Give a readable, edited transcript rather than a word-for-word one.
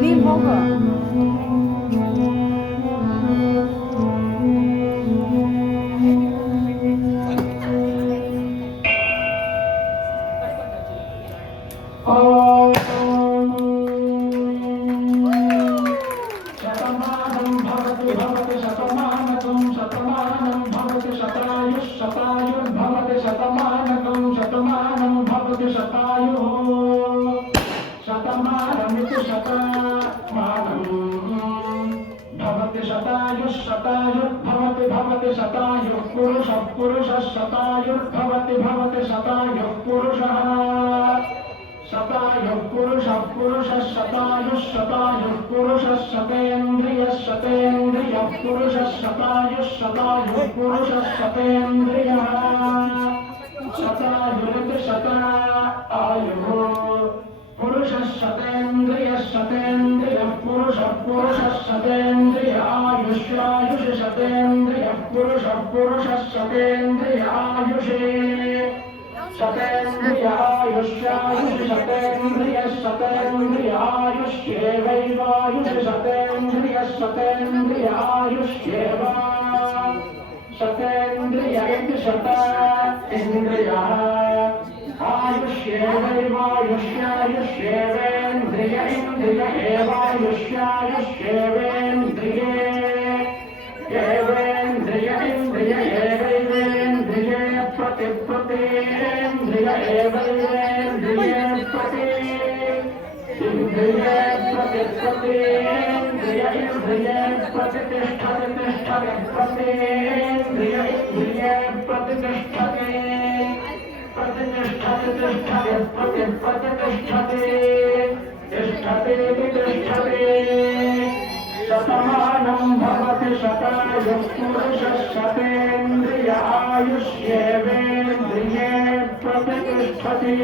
ನೀನ್ ಹೋಗು. शतमानं भवति भवति शतमानकं शतमानं भवति शतायुः शतायुर्भवति शतमानकं शतमानं भवति शतायुः शतमानमिति शतमानं भवति शतायुः शतायुर्भवति भवति शतायुः पुरुषः पुरुषः शतायुर्भवति भवति शतायुः पुरुषः शतायुः पुरुषः पुरुषः शतायुः शतायुः पुरुषः शतेन्द्रियः शतेन्द्रियः पुरुषः शतायुः शतायुः पुरुषः शतेन्द्रियः शतायुरिति शतायुः पुरुषः शतेन्द्रियः शतेन्द्रियः पुरुषः पुरुषः शतेन्द्रिय आयुष्यायुष शतेन्द्रियः पुरुषः पुरुषः शतेन्द्रिय आयुषे शतेन्द्रियायुष्यायुष शतेन्द्रियः शतेन्द्रियायुष्येवैवायुष शतेन्द्रियः शतेन्द्रियायुष्येव शतेन्द्रिय इति शतेन्द्रियः आयुष्येवैवायुष्यायुष्येवेन्द्रिय इन्द्रिय एवायुष्यायुष्येवेन्द्रिये एवेन्द्रिय इन्द्रिय एवैवेन्द्रिये प्रतिप्रतेन्द्रिय एवैवेन्द्रिये प्रति इन्द्रिये प्रतिप्रतेन्द्रिय इन्द्रिये प्रतिष्ठते तिष्ठते प्रतेन्द्रिय इन्द्रिये प्रतिष्ठते प्रतिष्ठते तिष्ठते प्रतिष्ठते तिष्ठते तिष्ठते शतमानं भवति शतायुः पुरुषः शतेन्द्रिय आयुष्येवेन्द्रिये प्रतिष्ठति